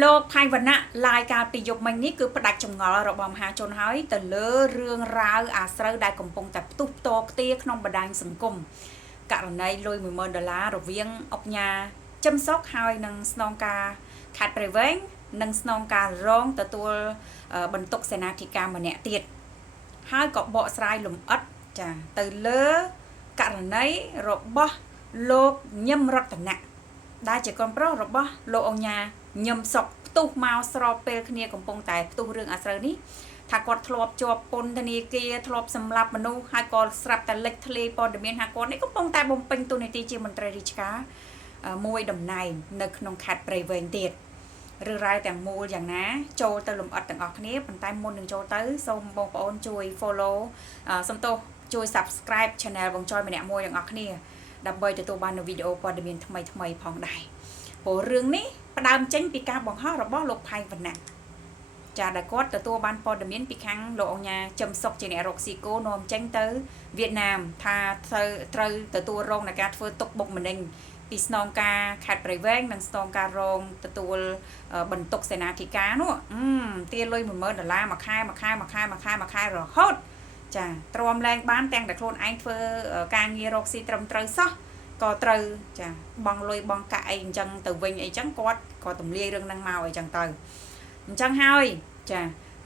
โลกภายวันนะลายการปิยกมันนี่คือประดักจงงอระบำหาจนหายแต่เลือเรื่องราวอาศัยได้กำปงแต่ตุบโตเตี้ยขนมบดานสังคมการในลอย$10,000ระเวียงออกยาจำซอกหายนังสนองกาขาดไปเว้งนังสนองการร้องแต่ตัวบรรทุกเสนาธิการมาเนี่ยติดหายก็บ่สายลมอัดจ้ะแต่เลือการในระบโลกย่ำรัตนะได้จากกองเพราะระบโลกองยาย่ำศกตู้มาสรอเปลคเนียกำปงแต่ตู้เรื่องอาศัยนี้ถ้ากอดทลบจบปนธนีเกียทลบสำหรับมนุษย์หากอดสลับแต่เล็กทะเลปอดเมียนหากอดนี่ก็ปงแต่บ่มเป็นตัวในตีจีมันตรริชกามวยดำในนึกนองขัดเปรย์เวนเดียดหรือไรแต่งมูอย่างนะโจตะลุมอัดแต่งออกนี้ปันใต้มูลหนึ่งโจเตอร์ส่งบงปอนช่วย follow สมโตช่วย subscribe channel บงจอยมาเนี่ยมวยอย่างออกนี้ดับเบิลจะตัวบ้านในวิดีโอปอดเมียนทำไมพองได้โหเรื่องนี้ประดามเจนปีกาบองห้าระบโลกภัยวันนั้นจะได้กอดตัวบ้านปอดเมียนปีคังโลกยาจำศกเจเนรกซิโกนอมเจนเตอร์เวียดนามทาเธอตัวรงในการเฟื่อตกบกเหมือนเองปีสนองกาขาดไปแวงนังสนองการงตัวบรรทุกเสนาธิการนู้เตี้ยเลย$10,000มาค่ายรอฮอดจ้ะตรวมแรงบ้านแต่งแต่โคลนไอเฟอร์การเยรกซีตรมเตยซะก็เตยจ้ะบองลอยบองกะไอจังtừวิ่งไอจังก็ตุ่มเลี้ยเรื่องนางเมาไอจังเตยจังห้อยจ้ะ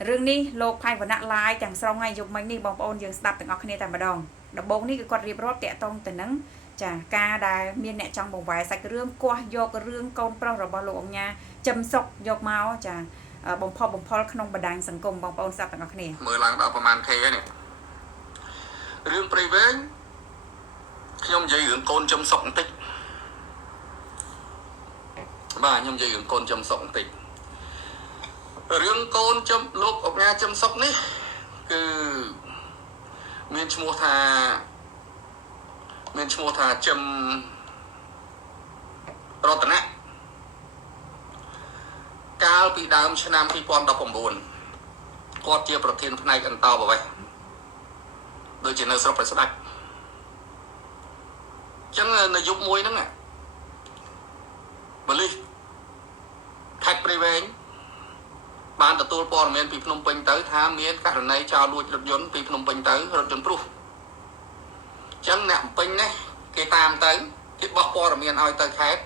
เรื่องนี้โลกภัยวันละลายจังสองไงยกมันนี่บองปอนยังสตับแต่งออกคะแนนแต่มาดองดับบงนี่คือกอดเรียบรอบแตะตรงแต่นั้นจ้ะกาได้เมียนเนี่ยจังบ่งไว้ใส่เรื่องกว่าโยกเรื่องกอนเปล่าระบาลงเนี่ยจำศกโยกเมาจ้ะบ่งพอขนมบดานสังคมบองปอนสับแต่งออกคะแนนมือหลังเราประมาณเคเนี่ยเรื่องปริเวณខ្ញុំនិយាយរឿងកូនចំសុកបន្តិចបាទខ្ញុំនិយាយរឿងកូនចំសុកបន្តិចរឿងកូនចំលោកអុកញ៉ាចំសុកនេះគឺមានឈ្មោះថាចំរតនៈកាលពីដើមឆ្នាំ2019គាត់ជាប្រធានផ្នែកអន្តរប្រវេសន៍ដូចជានៅស្រុកព្រះស្ដេចចឹងនៅយុគមួយហ្នឹងបលិសខេត្តព្រៃវែងបានទទួលព័ត៌មានពីភ្នំពេញទៅថាមានករណីចោរលួចរថយន្តពីភ្នំពេញទៅរថយន្តព្រុសចឹងអ្នកពេញនេះគេតាមទៅគេបោះព័ត៌មានឲ្យទៅខេត្ត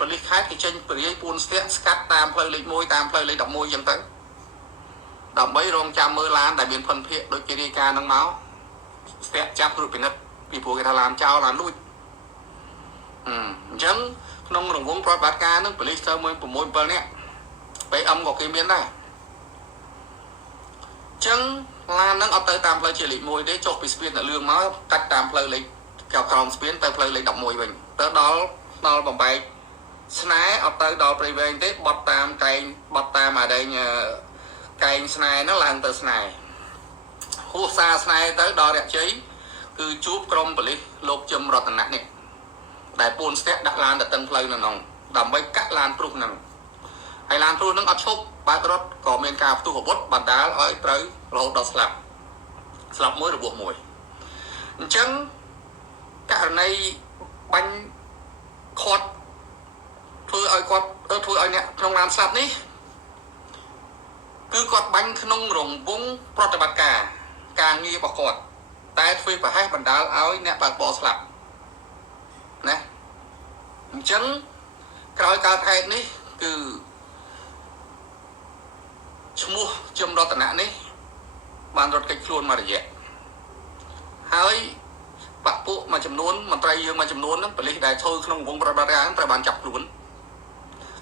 បលិសខេត្តគេចេញពរាយពួនស្ទាក់ស្កាត់តាមផ្លូវលេខ1តាមផ្លូវលេខ11ចឹងទៅដើម្បីរងចាំមើលឡានដែលមានផុនភាកដូចជារាយការណ៍ហ្នឹងមកស្ទាក់ចាប់ត្រួតពិនិត្យពីព្រោះគេថាឡានចោលឡានលួចអញ្ចឹងក្នុងរង្វង់ប្រតិបត្តិការហ្នឹងប៉ូលីសទៅមួយ6 7នាក់PMក៏គេមានដែរអញ្ចឹងឡានហ្នឹងអត់ទៅតាមផ្លូវជាលេខ1ទេចុះពីស្ពាននៅលឿងមកកាត់តាមផ្លូវលេខក្រោមស្ពានទៅផ្លូវលេខ11វិញទៅដល់បំបែកស្នេហ៍អត់ទៅដល់ព្រៃវែងទេបត់តាមកែងអាដែងកែងស្នេហ៍ហ្នឹងឡើងទៅស្នេហ៍ហួសសារស្នេហ៍ទៅដល់រយៈជ័យគឺជួបក្រុមប៉ូលីសលោកជឹមរតនៈនេះដែលពួនស្ទាក់ដាក់ឡានទៅតឹងផ្លូវនៅក្នុងដើម្បីកាក់ឡានព្រុសហ្នឹងហើយឡានព្រុសហ្នឹងអត់ឈប់បើករត់ក៏មានការផ្ទុះអាវុធបណ្ដាលឲ្យត្រូវរហូតដល់ស្លាប់មួយរបួសមួយអញ្ចឹងករណីបាញ់ខាត់ធ្វើឲ្យអ្នកក្នុងឡានស្លាប់នេះគឺគាត់បាញ់ក្នុងរង្វង់ប្រតិបត្តិការងាររបស់គាត់តែធ្វើប្រហែសបណ្ដាលឲ្យអ្នកបើកបរស្លាប់ណាអញ្ចឹងក្រោយកើតហេតុនេះគឺឈ្មោះចំរតនៈនេះបានរត់គេចខ្លួនមករយៈហើយបពពួកមួយចំនួនមន្ត្រីយើងមួយចំនួនហ្នឹងប៉ូលីសដែលចូលក្នុងវងប្រតិបត្តិការត្រូវបានចាប់ខ្លួន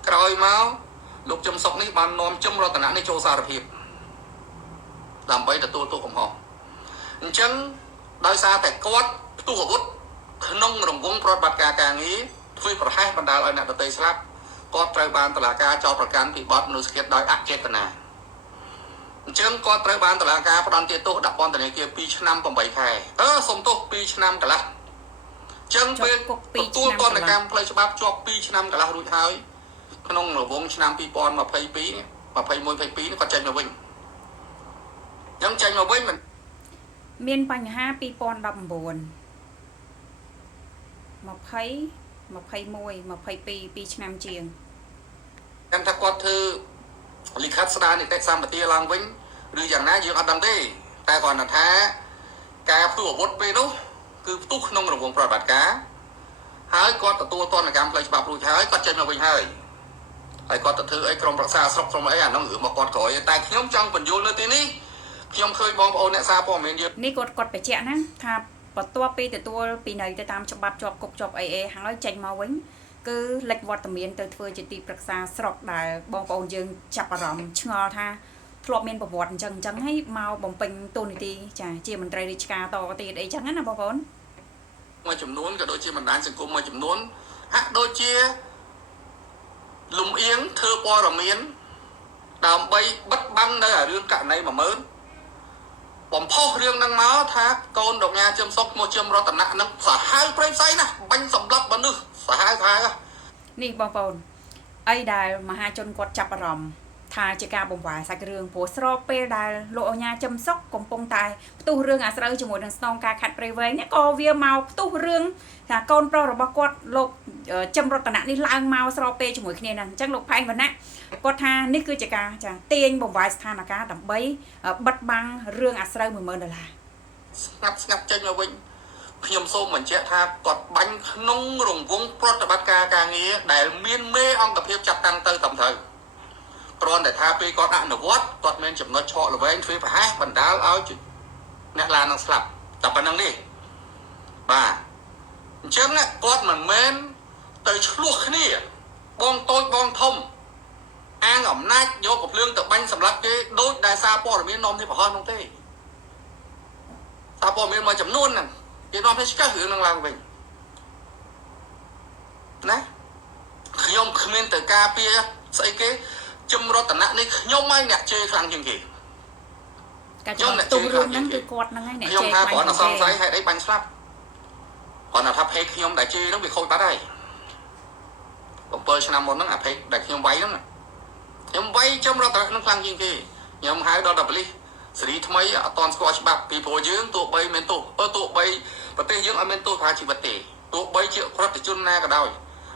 ក្រោយមកលោកចំសុកនេះបាននាំចំរតនៈនេះចូលសារភាពដើម្បីទទួលទោសកំហុសអញ្ចឹងដោយសារតែគាត់ផ្ទុះអាវុធក្នុងរង្វង់ប្រតិបត្តិការការងារធ្វើប្រហែសបណ្ដាលឲ្យអ្នកដទៃស្លាប់គាត់ត្រូវបានតុលាការចោទប្រកាន់ពីបទមនុស្សឃាតដោយអចេតនាអញ្ចឹងគាត់ត្រូវបានតុលាការផ្តន្ទាទោសដាក់ពន្ធនាគារ2 ឆ្នាំ 8 ខែសុំទោស2 ឆ្នាំកន្លះអញ្ចឹងពេលទទួលទណ្ឌកម្មផ្លូវច្បាប់ជាប់2 ឆ្នាំកន្លះរួចហើយក្នុងរង្វង់ឆ្នាំ2022 21 22នេះគាត់ចេញមកវិញអញ្ចឹងចេញមកវិញមិនមានបញ្ហា2019 20 21 22ឆ្នាំជាង ចាំថាគាត់ធ្វើលិខិតស្ដារនីតិសម្បទាឡើងវិញឬយ៉ាងណាយើងអត់ដឹងទេតែគាត់ថាការផ្ទុះអាវុធពេលនោះគឺផ្ទុះក្នុងរង្វង់ប្រតិបត្តិការហើយគាត់ទទួលទណ្ឌកម្មផ្លូវច្បាប់រួចហើយគាត់ចេញមកវិញហើយគាត់ទៅធ្វើអីក្រុមប្រឹក្សាស្រុកក្រុមអីអានោះរឿងរបស់គាត់ក្រោយតែខ្ញុំចង់បញ្យល់នៅទីនេះខ្ញុំឃើញបងប្អូនអ្នកសារព័ត៌មានយើងនេះគាត់បញ្ជាក់ណាថាបន្ទាប់ពីទទួលពីនៅទៅតាមច្បាប់ជាប់គុកជាប់អីហើយចេញមកវិញគឺលេចវត្តមានទៅធ្វើជាទីប្រឹក្សាស្រុកដែលបងប្អូនយើងចាប់អារម្មណ៍ឆ្ងល់ថាធ្លាប់មានប្រវត្តិអញ្ចឹងហើយមកបំពេញតួនាទីចាជាមន្ត្រីរាជការតទៀតអីចឹងណាបងប្អូនមួយចំនួនក៏ដូចជាបណ្ដាញសង្គមមួយចំនួនហាក់ដូចជាលំអៀងធ្វើព័ត៌មានដើម្បីបិទបាំងនៅរឿងករណី10000បំផុសរឿងហ្នឹងមកថាកូនដងាជឹមសុកមកជឹមរតនៈហ្នឹងសាហាវព្រៃផ្សៃណាបាញ់សម្លាប់មនុស្សសាហាវថានេះបងប្អូនអីដែលមហាជនគាត់ចាប់អារម្មណ៍ថាជាការបំផាយសាច់រឿងព្រោះស្របពេលដែលលោកអញ្ញាជឹមសុកកំពុងតែផ្ទុះរឿងអាស្រូវជាមួយនឹងស្នងការខាត់ព្រៃវែងនេះក៏វាមកផ្ទុះរឿងថាកូនប្រុសរបស់គាត់លោកជឹមរតនៈនេះឡើងមកស្របពេលជាមួយគ្នាហ្នឹងអញ្ចឹងលោកផែងវណ្ណៈគាត់ថានេះគឺជាការចាទាញបំផាយស្ថានភាពដើម្បីបិទបាំងរឿងអាស្រូវ10000 ស្ងាត់ចេញមកវិញខ្ញុំសូមបញ្ជាក់ថាគាត់បាញ់ក្នុងរង្វង់ប្រតិបត្តិការការងារដែលមានមេអង្គភាពចាត់តាំងទៅតាមត្រូវគ្រាន់តែថាពេលគាត់អនុវត្តគាត់មានចំណុចឆក់ល្វែងធ្វើប្រហែសបណ្ដាលឲ្យអ្នកឡាននឹងស្លាប់តែប៉ុណ្្នឹងនេះបាទអញ្ចឹងគាត់មិនមែនទៅឆ្លោះគ្នាបងតូចបងធំអាងអំណាចយកកំភ្លើងទៅបាញ់សម្លាប់គេដូចដែលសារព័ត៌មាននាំនេះប្រហែលនោះទេសារព័ត៌មានមួយចំនួនហ្នឹងគេនាំឲ្យឆ្កឹះរឿងនឹងឡើងវិញណាខ្ញុំគ្មានទៅការពារស្អីគេជំរតនៈនេះខ្ញុំហើយអ្នកជេរខ្លាំងជាងគេខ្ញុំអ្នកទុំរឿងហ្នឹងគឺគាត់ហ្នឹងហើយអ្នកជេរខ្ញុំថាគាត់អត់សង្ស័យហេតុអីបាញ់ស្លាប់គាត់ថាភេកខ្ញុំដែលជេរហ្នឹងវាខូចបាត់ហើយ7ឆ្នាំមុនហ្នឹងអាភេកដែលខ្ញុំវាយហ្នឹងខ្ញុំវាយជំរតនៈហ្នឹងខ្លាំងជាងគេខ្ញុំហៅដល់ប៉ូលីសសេរីថ្មីអត់តន់ស្គាល់ច្បាប់ពីព្រោះយើងទោះបីមានទោសទោះបីប្រទេសយើងអត់មានទោសប្រហារជីវិតទេទោះបីជាប្រតិជនណាក៏ដោយ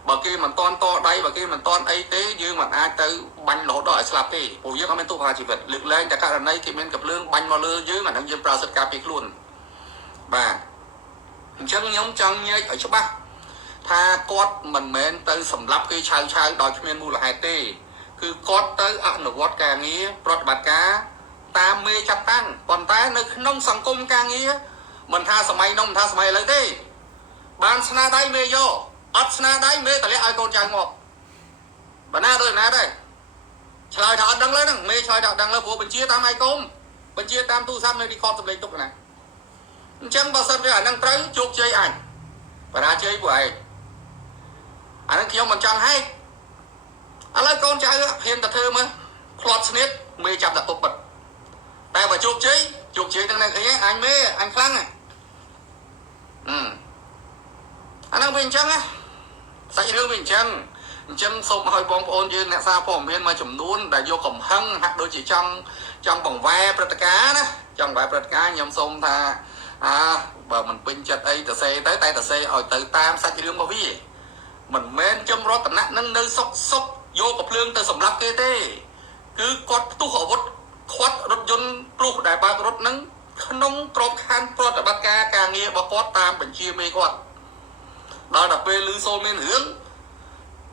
បើគេមិនតន់តដៃបើគេមិនតន់អីទេយើងមិនអាចទៅបាញ់រហូតដល់ឲ្យស្លាប់ទេព្រោះយើងអត់មានទោសប្រហារជីវិតលើកលែងតែករណីគេមានកំភ្លើងបាញ់មកលើយើងអាហ្នឹងយើងប្រើសិទ្ធិការពារខ្លួនបាទអញ្ចឹងខ្ញុំចង់ញែកឲ្យច្បាស់ថាគាត់មិនមែនទៅសម្លាប់គេឆៅដោយគ្មានមូលហេតុទេគឺគាត់ទៅអនុវត្តការងារប្រតិបត្តិការតាមមេចាប់តាំងប៉ុន្តែនៅក្នុងសង្គមការងារមិនថាសម័យនោះមិនថាសម័យឥឡូវទេបានស្នាដៃមេយកអត់ស្នាដៃមេតម្លាក់ឲ្យកូនចៅមកបណ្ណាដូចណាដែរឆ្លើយថាអត់ដឹងឡើយហ្នឹងមេឆ្លើយថាអត់ដឹងឡើយព្រោះបញ្ជាតាមឯកុំបញ្ជាតាមទូរស័ព្ទនៅរីខតសម្លេងទុកណាអញ្ចឹងបើសិនជាអាហ្នឹងត្រូវជោគជ័យអញបរាជ័យពួកឯងអាហ្នឹងខ្ញុំមិនចង់ហែកឥឡូវកូនចៅហ៊ានតែធ្វើមើលផ្្លាត់ស្នៀតមេចាប់ដាក់ទុកបិទតែបើជោគជ័យទាំងនេះឃើញអញមេអញខ្លាំងអាហ្នឹងវាអញ្ចឹងណាសាច់រឿងវាអញ្ចឹងសូមឲ្យបងប្អូនយើងអ្នកសារព័ត៌មានមួយចំនួនដែលយកកំហឹងហាក់ដូចជាចង់បង្វែរព្រឹត្តិការណ៍ណាចង់បង្វែរព្រឹត្តិការណ៍ខ្ញុំសូមថាបើមិនពេញចិត្តអីទៅសេទៅតែទៅសេឲ្យទៅតាមសាច់រឿងរបស់វាមិនមែនចំរតនៈនឹងនៅសុកយកកំភ្លើងទៅសម្លាប់គេទេគឺគាត់ផ្ទុះអាវុធខាត់រថយន្តព្រោះដែលបើករថនឹងក្នុងក្របខ័ណ្ឌប្រតិបត្តិការការងាររបស់គាត់តាមបញ្ជាមេគាត់ដល់តែពេលឮសូនមានរឿង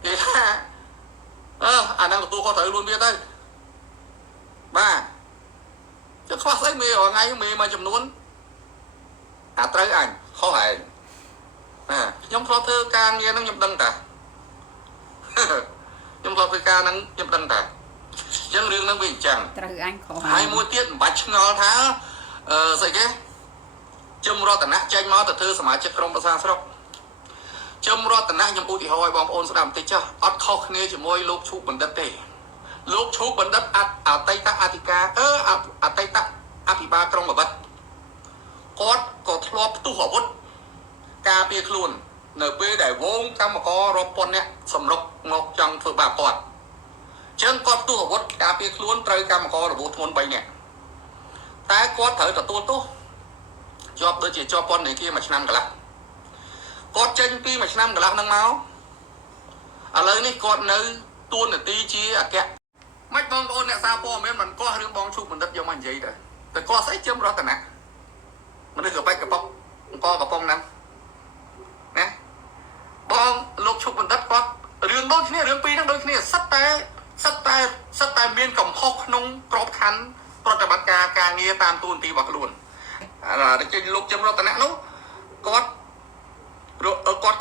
គេថាអាហ្នឹងទទួលគាត់ត្រូវluônវាទៅបាទចុះខ្វះស្អីមេរាល់ថ្ងៃមេមួយចំនួនអាត្រូវអញខុសឯងខ្ញុំធ្លាប់ធ្វើការងារហ្នឹងខ្ញុំដឹងតាខ្ញុំធ្លាប់ធ្វើការហ្នឹងខ្ញុំដឹងតាអញ្ចឹងរឿងហ្នឹងវាអញ្ចឹងត្រូវអញខុសហើយមួយទៀតមិនបាច់ឆ្ងល់ថាស្អីគេជឹមរតនៈចេញមកទៅធ្វើសមាជិកក្រុមប្រឹក្សាស្រុកជឹមរតនៈខ្ញុំឧទាហរណ៍ឲ្យបងប្អូនស្ដាប់បន្តិចចុះអត់ខុសគ្នាជាមួយលោកឈូកបណ្ឌិតទេលោកឈូកបណ្ឌិតអតីតអធិការអតីតអភិបាលក្រុងបាវិតគាត់ក៏ធ្លាប់ផ្ទុះអាវុធការពារខ្លួននៅពេលដែលវងកម្មកររាប់ពាន់នាក់សម្រុកមកចង់ធ្វើបាបគាត់ចឹងគាត់ផ្ទុះអាវុធការពារខ្លួនត្រូវកម្មកររបួសធ្ងន់3នាក់តែគាត់ត្រូវទទួលទោសជាប់ដូចជាជាប់ពន្ធនាគារ1ឆ្នាំកន្លះគាត់ចេញពី1ឆ្នាំកន្លះហ្នឹងមកឥឡូវនេះគាត់នៅ ទួនាទីជាអគ្គមិនបងប្អូនអ្នកសារព័ត៌មានមិនគាស់រឿងបងឈុកបណ្ឌិតយកមកនិយាយដែរតែគាស់ស្អីជឹមរតនៈមនុស្សកបែកកប៉ុកអង្គកំប៉ុងហ្នឹងណាបងលោកឈុកបណ្ឌិតគាត់រឿងដូចគ្នារឿងពីរហ្នឹងដូចគ្នាសិតតែមានកំហុសក្នុងក្របខ័ណ្ឌប្រតិបត្តិការការងារតាមទូនទីរបស់ខ្លួនតែជិះលោកជឹមរតនៈនោះគាត់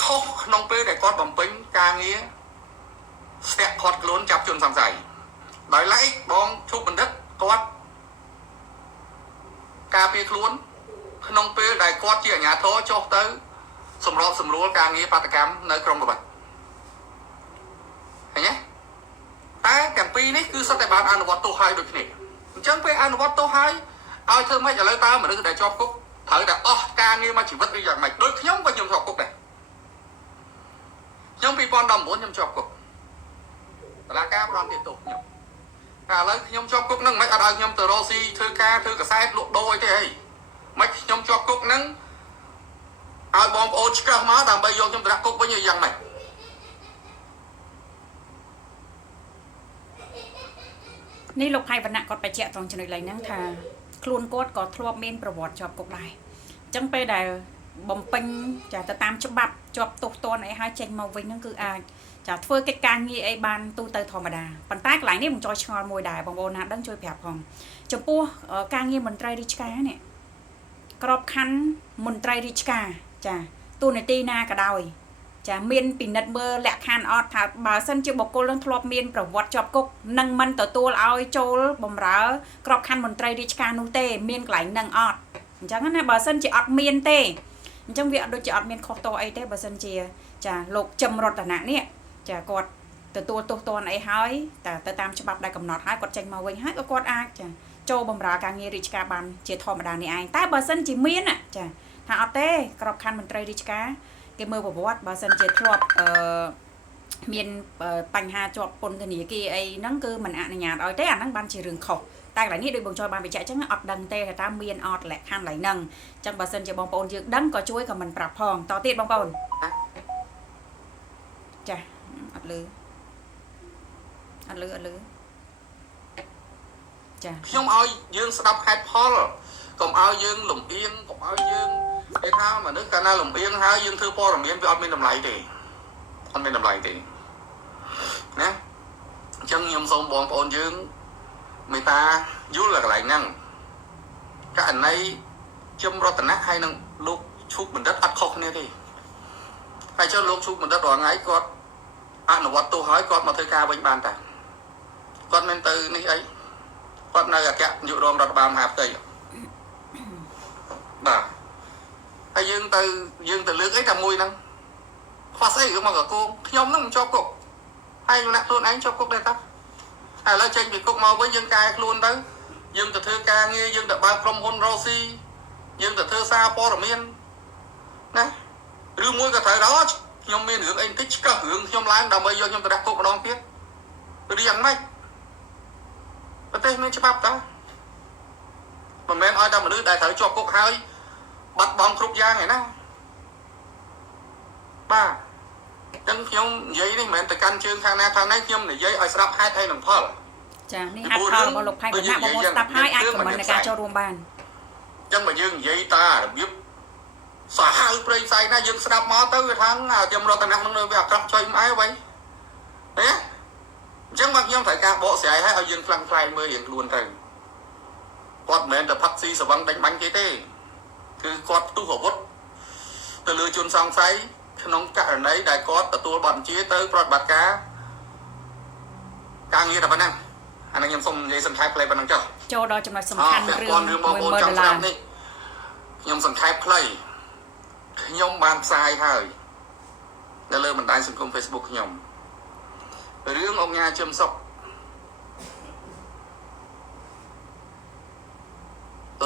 ខុសក្នុងពេលដែលគាត់បំពេញការងារស្ទាក់ខាត់ខ្លួនចាប់ជនសង្ស័យដោយឡែកបងឈុកបណ្ឌិតគាត់ការពារខ្លួនក្នុងពេលដែលគាត់ជាអាជ្ញាធរចុះទៅសម្របសម្រួលការងារបាតកម្មនៅក្រុងបាត់ឃើញទេតែទាំងពីរនេះគឺសុទ្ធតែបានអនុវត្តទោសហើយដូចគ្នាអញ្ចឹងពេលអនុវត្តទោសហើយឲ្យធ្វើម៉េចឥឡូវតើមនុស្សដែលជាប់គុកត្រូវតែអស់ការងារមួយជីវិតឬយ៉ាងម៉េចដូចខ្ញុំក៏ខ្ញុំជាប់គុកដែរខ្ញុំ2019ខ្ញុំជាប់គុកតឡាការផ្ដន់ទាទោសខ្ញុំតែឥឡូវខ្ញុំជាប់គុកហ្នឹងមិនអត់ឲ្យខ្ញុំទៅរកស៊ីធ្វើការធ្វើកសែតលក់ដូរអីទេហីមិនខ្ញុំជាប់គុកហ្នឹងឲ្យបងប្អូនឆ្កឹះមកដើម្បីយកខ្ញុំទៅដាក់គុកវិញយ៉ាងម៉េចនេះលោកផៃវណ្ណៈគាត់បញ្ជាក់ត្រង់ចំណុចឡើងហ្នឹងថាខ្លួនគាត់ក៏ធ្លាប់មានប្រវត្តិជាប់គុកដែរអញ្ចឹងពេលដែលបំពេញចាទៅតាមច្បាប់ជាប់ទោសទណ្ឌអីហើយចេញមកវិញហ្នឹងគឺអាចចាធ្វើកិច្ចការងារអីបានទូទៅធម្មតាប៉ុន្តែកន្លែងនេះមិនចោលឆ្ងល់មួយដែរបងប្អូនណាដឹងជួយប្រាប់ផងចំពោះការងារមន្ត្រីរាជការនេះក្របខ័ណ្ឌមន្ត្រីរាជការចាទូនាទីណាក៏ដោយចាមានពិនិត្យមើលលក្ខខណ្ឌអត់ថាបើសិនជាបុគ្គលនឹងធ្លាប់មានប្រវត្តិជាប់គុកនឹងមិនទទួលឲ្យចូលបម្រើក្របខ័ណ្ឌមន្ត្រីរាជការនោះទេមានកន្លែងនឹងអត់អញ្ចឹងណាបើសិនជាអត់មានទេអញ្ចឹងវាអត់ដូចជាអត់មានខុសតអីទេបើសិនជាចាលោកចឹមរតនៈនេះចាគាត់ទទួលទោសទណ្ឌអីហើយតែទៅតាមច្បាប់ដែលកំណត់ហើយគាត់ចេញមកវិញហើយក៏គាត់អាចចាចូលបម្រើការងាររាជការបានជាធម្មតានេះឯងតែបើសិនជាមានចាថាអត់ទេក្របខ័ណ្ឌមន្ត្រីរាជការគេមើលប្រវត្តិបើសិនជាធ្លាប់មានបញ្ហាជាប់ពន្ធនាគារអីហ្នឹងគឺមិនអនុញ្ញាតឲ្យទេអាហ្នឹងបានជារឿងខុសតែកន្លែងនេះដូចបងចយបានបញ្ជាក់អញ្ចឹងអត់ដឹងទេថាតើមានអត់លក្ខខណ្ឌឡើយហ្នឹងអញ្ចឹងបើសិនជាបងប្អូនយើងដឹងក៏ជួយខមមិនប្រាប់ផងតទៀតបងប្អូនចាអត់លឺចាខ្ញុំឲ្យយើងស្ដាប់ហេតុផលកុំឲ្យយើងលំអៀងកុំឲ្យយើងគេថាមនុស្សកាលណាលំអៀងហើយយើងធ្វើព័ត៌មានវាអត់មានតម្លៃទេអត់មានតម្លៃទេណាអញ្ចឹងខ្ញុំសូមបងប្អូនយើងមេត្តាយល់កន្លែងហ្នឹងករណីជឹមរតនៈហើយនឹងលោកឈូកបណ្ឌិតអត់ខុសគ្នាទេហើយចុះលោកឈូកបណ្ឌិតរាល់ថ្ងៃគាត់អនុវត្តទោសហើយគាត់មកធ្វើការវិញបានតាគាត់មិនទៅនេះអីគាត់នៅអគ្គនាយករងរដ្ឋបាលមហាផ្ទៃបាទហើយយើងទៅលើកអីតែមួយហ្នឹងខ្វះស្អីគឺមកកកងខ្ញុំហ្នឹងមិនជាប់គុកហើយអ្នកខ្លួនឯងជាប់គុកដែរតាឥឡូវចេញពីគុកមកវិញយើងកែខ្លួនទៅយើងទៅធ្វើការងារយើងទៅបើកក្រុមហ៊ុនរ៉ូស៊ីយើងទៅធ្វើសារព័ត៌មានណាឬមួយក៏ត្រូវដល់ខ្ញុំមានរឿងអីបន្តិចឆ្កឹះរឿងខ្ញុំឡើងដើម្បីយកខ្ញុំទៅដាក់គុកម្ដងទៀតឬយ៉ាងម៉េចប្រទេសមានច្បាប់តាមិនមែនឲ្យតែមនុស្សដែលត្រូវជាប់គុកហើយបាត់បង់គ្រប់យ៉ាងឯណាបាទអញ្ចឹងខ្ញុំនិយាយនេះមិនមែនទៅកាន់ជើងខាងណាខាងណីខ្ញុំនិយាយឲ្យស្ដាប់ហេតុហើយនឹងផលចានេះហេតុផលរបស់លោកផៃវណ្ណៈបងប្អូនស្ដាប់ហើយអាចខមមិនในការចូលរួមបានអញ្ចឹងបើយើងនិយាយតារបៀបសាហាវព្រៃផ្សៃណាយើងស្ដាប់មកទៅវាថាខ្ញុំរត់តំណែងនឹងវាអាក្រក់ចុយម៉ែអ្វីណាអញ្ចឹងមកខ្ញុំត្រូវការបកស្រាយឲ្យយើងខ្លាំងខ្លាយមើលរៀងខ្លួនទៅគាត់មិនមែនតែផឹកស៊ីសវឹងដេញបាញ់គេទេគឺគាត់ផ្ទុះអាវុធទៅលើជនសង្ស័យក្នុងករណីដែលគាត់ទទួលបទបញ្ជាទៅប្រតិបត្តិការងារតែប៉ុណ្ណឹងអានេះខ្ញុំសូមនិយាយសង្ខេបផ្លេប៉ុណ្ណឹងចុះចូលដល់ចំណុចសំខាន់រឿងបងប្អូនចង់ស្ដាប់នេះខ្ញុំសង្ខេបខ្លីខ្ញុំបានផ្សាយហើយនៅលើបណ្ដាញសង្គម Facebook ខ្ញុំរឿងអង្គការជឹមសុខ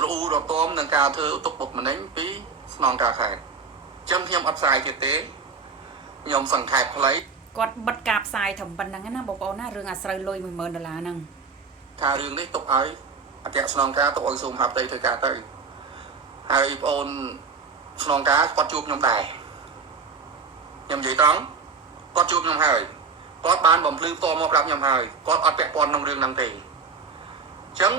រអ៊ូរទាំនឹងការធ្វើឧតុបុកម្នេញពីស្នងការខេត្តចឹងខ្ញុំអត់ផ្សាយទៀតទេខ្ញុំសង្ខេបខ្លីគាត់បិទការផ្សាយត្រឹមប៉ុណ្្នឹងណាបងប្អូនណារឿងអាស្រូវលុយ$10000ហ្នឹងថារឿងនេះទុកឲ្យអគ្គស្នងការទុកឲ្យសូមហាប់ទៅធ្វើការទៅហើយបងអូនស្នងការគាត់ជួបខ្ញុំដែរខ្ញុំនិយាយត្រង់គាត់ជួបខ្ញុំហើយ គាត់បានបំភ្លឺផ្ទាល់មកប្រាប់ខ្ញុំហើយគាត់អត់ពាក់ព័ន្ធក្នុងរឿងហ្នឹងទេអញ្ចឹង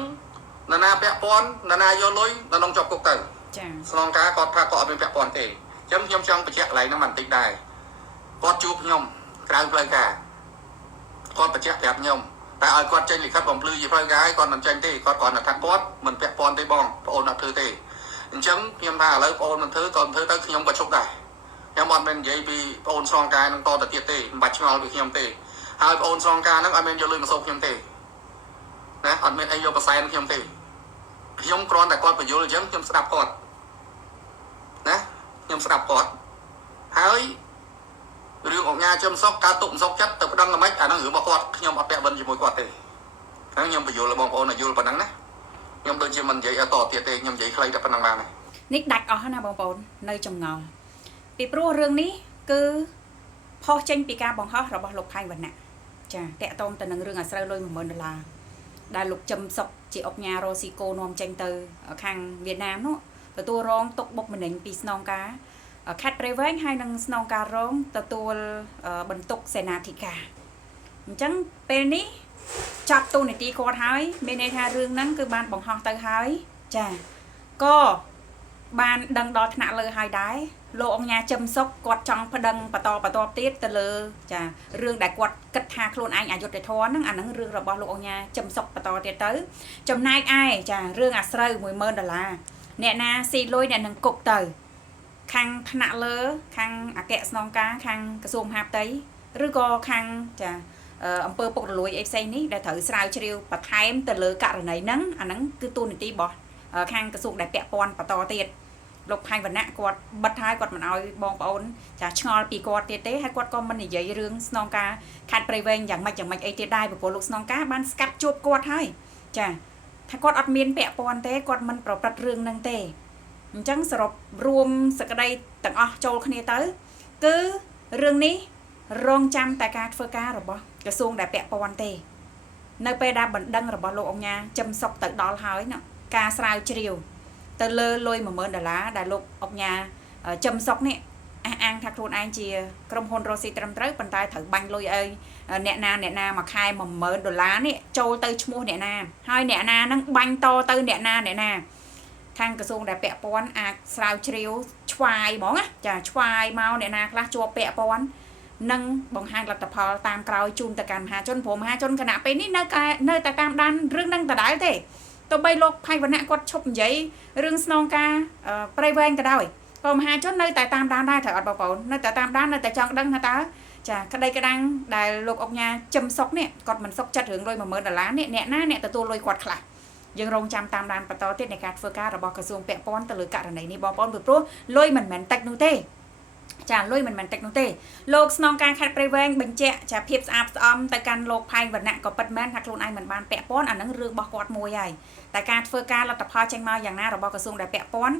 នរណាពាក់ព័ន្ធនរណាយកលុយនរនឹងជាប់គុកទៅចាស្នងការគាត់ថាគាត់អត់មានពាក់ព័ន្ធទេអញ្ចឹងខ្ញុំចង់បញ្ជាក់កន្លែងហ្នឹងបន្តិចដែរគាត់ជួបខ្ញុំក្រៅផ្លូវការគាត់បញ្ជាក់ប្រាប់ខ្ញុំតែឲ្យគាត់ចេញលិខិតបំភ្លឺជាផ្លូវការឲ្យគាត់មិនចេញទេគាត់គ្រាន់តែថាគាត់មិនពាក់ព័ន្ធទេបងប្អូនអត់ធ្វើទេអញ្ចឹងខ្ញុំថាឥឡូវបងប្អូនមិនធ្វើក៏ធ្វើទៅខ្ញុំក៏ជុកដែរខ្ញុំអត់មាននិយាយពីបងប្អូនស្នងការនឹងតទៅទៀតទេមិនបាច់ឆ្ងល់ពីខ្ញុំទេហើយបងប្អូនស្នងការហ្នឹងអត់មានយកលុយមកសោកខ្ញុំទេណាអត់មានអីយកប្រសែនខ្ញុំទេខ្ញុំគ្រាន់តែគាត់បញ្យល់អញ្ចឹងខ្ញុំស្ដាប់គាត់ណាខ្ញុំស្ដាប់គាត់ហើយរឿងអង្គការចំសុកការទុកសុកចិត្តទៅប្តឹងល្មិចអាហ្នឹងរឿងរបស់គាត់ខ្ញុំអត់ពាក់បិណ្ឌជាមួយគាត់ទេហ្នឹងខ្ញុំបញ្យល់បងប្អូនឲ្យយល់ប៉ុណ្ណឹងណាខ្ញុំដូចជាមិននិយាយឲ្យតទៀតទេខ្ញុំនិយាយខ្លីតែប៉ុណ្ណឹងបានហើយនេះដាច់អស់ណាបងប្អូននៅចម្ងល់ពីព្រោះរឿងនេះគឺផុសចេញពីការបង្ហោះរបស់លោកផៃវណ្ណៈចាតកតងទៅនឹងរឿងអាស្រូវលុយ$10000ដែលលោកចំសុកជាអង្គការរ៉ូស៊ីកូនាំចេញទៅខាងវៀតណាមនោះទទួលរងទុកបុកម្នេញពីស្នងការខេត្តព្រៃវែងហើយនឹងស្នងការរងទទួលបន្ទុកសេនាធិការអញ្ចឹងពេលនេះចាប់ទូនីតិគាត់ហើយមានន័យថារឿងហ្នឹងគឺបានបង្ហោះទៅហើយចាក៏បានដឹងដល់ថ្នាក់លើហើយដែរលោកអង្គញាចំសុកគាត់ចង់ប្តឹងបន្តទៀតទៅលើចារឿងដែលគាត់គិតថាខ្លួនឯងអយុត្តិធម៌ហ្នឹងអាហ្នឹងរឿងរបស់លោកអង្គញាចំសុកបន្តទៀតទៅចំណែកឯចារឿងអាស្រូវ$10000អ្នកណាស៊ីលុយអ្នកនឹងគុកទៅខាងថ្នាក់លើខាងអគ្គស្នងការខាងក្រសួងមហាផ្ទៃឬក៏ខាងចាអង្គើពុករលួយអីផ្សេងនេះដែលត្រូវស្រាវជ្រាវបន្ថែមទៅលើករណីហ្នឹងអាហ្នឹងគឺទូនីតិរបស់ខាងក្រសួងដែលពាក់ព័ន្ធបន្តទៀតលោកផៃវណ្ណៈគាត់បិទហើយគាត់មិនអោយបងប្អូនចាឆ្ងល់ពីគាត់ទៀតទេហើយគាត់ក៏មិននិយាយរឿងស្នងការខេត្តព្រៃវែងយ៉ាងម៉េចអីទៀតដែរព្រោះលោកស្នងការបានស្កាត់ជួបគាត់ហើយចាថាគាត់អត់មានពាក់ព័ន្ធទេគាត់មិនប្រព្រឹត្តរឿងហ្នឹងទេអញ្ចឹងសរុបរួមសក្តីទាំងអស់ចូលគ្នាទៅគឺរឿងនេះរងចាំតែការធ្វើការរបស់ក្រសួងដែលពាក់ព័ន្ធទេនៅពេលដែលបណ្ដឹងរបស់លោកអង្គញាចំសុកទៅដល់ហើយណាការស្រាវជ្រាវទៅលើលុយ$10000ដែលលោកអង្គញាចំសុកនេះអះអាងថាខ្លួនឯងជាក្រុមហ៊ុនរ៉ូស៊ីត្រឹមត្រូវប៉ុន្តែត្រូវបាញ់លុយឲ្យអ្នកណាមួយខែ$10000នេះចូលទៅឈ្មោះអ្នកណាហើយអ្នកណានឹងបាញ់តទៅអ្នកណាខាងក្រសួងដែលពាក់ព័ន្ធអាចស្រាវជ្រាវឆ្វាយហ្មងណាចាឆ្វាយមកអ្នកណាខ្លះជាប់ពាក់ព័ន្ធនឹងបង្ហាញលទ្ធផលតាមក្រោយជូនទៅកាន់មហាជនព្រោះមហាជនគណៈពេលនេះនៅតែតាមដានរឿងនឹងដដែលទេទោះបីលោកផៃវណ្ណៈគាត់ឈប់និយាយរឿងស្នងការព្រៃវែងក៏ដោយក៏មហាជននៅតែតាមដានដែរត្រូវអត់បងប្អូននៅតែតាមដាននៅតែចង់ដឹងថាតើចាក្តីក្តាំងដែលលោកអង្គញាចំសុកនេះគាត់មិនសុកចិត្តរឿងលុយ$10000នេះអ្នកណាអ្នកទទួលលុយគាត់ខ្លះយើងរងចាំតាមដានបន្តទៀតនៃការធ្វើការរបស់ក្រសួងពាក់ព័ន្ធទៅលើករណីនេះបងប្អូនពីព្រោះលុយមិនមែនតិចនោះទេចាលុយមិនមែនតិចនោះទេលោកស្នងការខេត្តព្រៃវែងបញ្ជាក់ចាភាពស្អាតស្អំទៅកាន់លោកផៃវណ្ណៈក៏ពិតមែនថាខ្លួនឯងមិនបានពាក់ព័ន្ធអានឹងរឿងរបស់គាត់មួយហើយតែការធ្វើការលទ្ធផលចេញមកយ៉ាងណារបស់ក្រសួងដែលពាក់ព័ន្ធ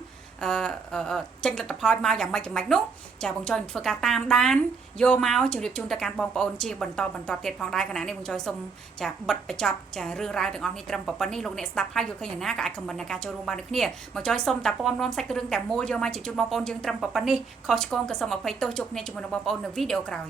ចេញលទ្ធផលមកយ៉ាងម៉េចនោះចាបងចอยធ្វើការតាមដានយកមកជម្រាបជូនទៅកាន់បងប្អូនជាបន្តទៀតផងដែរខណៈនេះបងចอยសូមចាបិទបញ្ចប់ចារឿងរ៉ាវទាំងអស់នេះត្រឹមប៉ុណ្ណេះលោកអ្នកស្ដាប់ហើយយល់ឃើញយ៉ាងណាក៏អាចខមមិនในការចូលរួមបានដូចគ្នាបងចอยសូមតែពំនាំសាច់រឿងទាំងមូលយកមកជជូនបងប្អូនយើងត្រឹមប៉ុណ្ណេះខុសឆ្គងក៏សូមអភ័យទោសជួបគ្នាជាមួយនឹងបងប្អូននៅវីដេអូក្រោយ